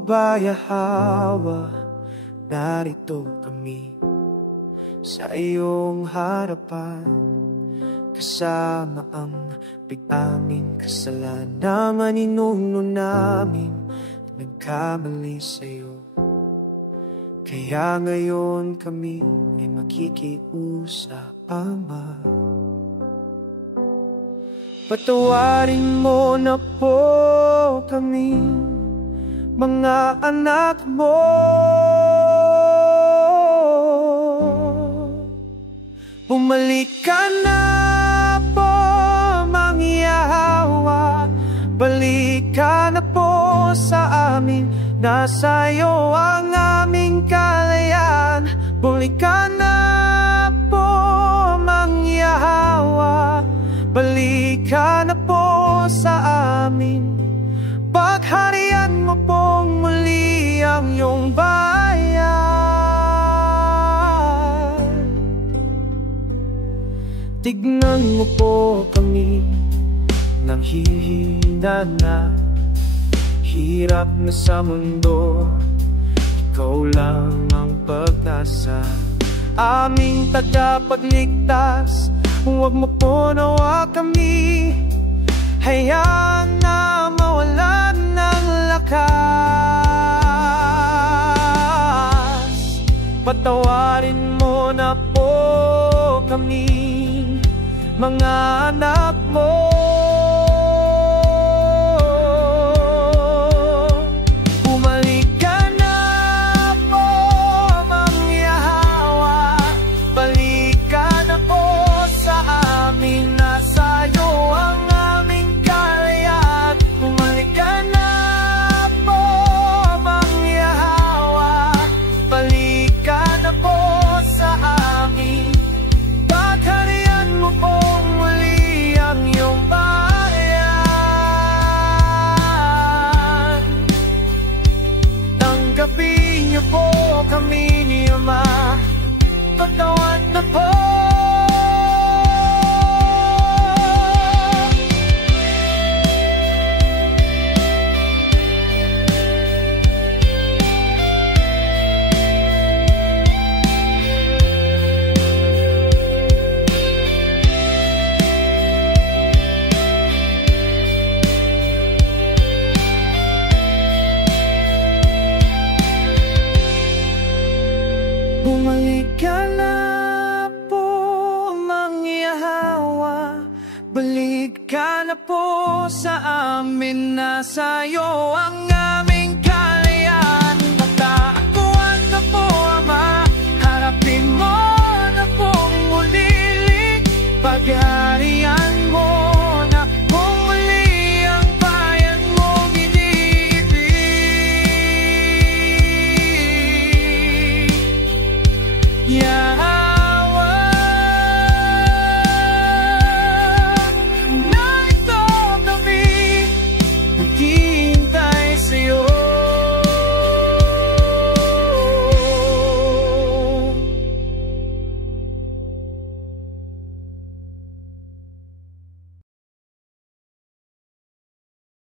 bayahawa, narito kami sa iyong harapan, kasama ang pig-aming kasalanan, maninuno namin nagkamali sa'yo. Kaya ngayon kami ay makikiusap, Ama. Patawarin mo na po kami, mga anak mo. Bumalik ka na po, mangyahawa. Balik ka na po sa amin, nasa iyo ang aming kalayaan. Bumalik ka na po, mangyahawa. Balik ka na po sa amin, pagharian mo pong muli ang iyong bayan. Tignan mo po kami, nang hihina na, hirap na sa mundo. Ikaw lang ang pag-asa, aming tagapagligtas. Huwag mo po nawa kami hayaan na mawalan ng lakas. Patawarin mo na po kami, mga anak mo. Bumalik ka na po, mangyahawa. Balik ka na po sa amin, nasa iyo ang aming kalayaan. Bumalik ka na po, mangyahawa. Balik ka na po sa amin, pagharian mo pong muli ang iyong bayan. Tanggapin niyo po kami ni Ama, patawad na po. Bumalik ka na po, mangyahawa. Balik ka na po sa amin, nasa iyo ang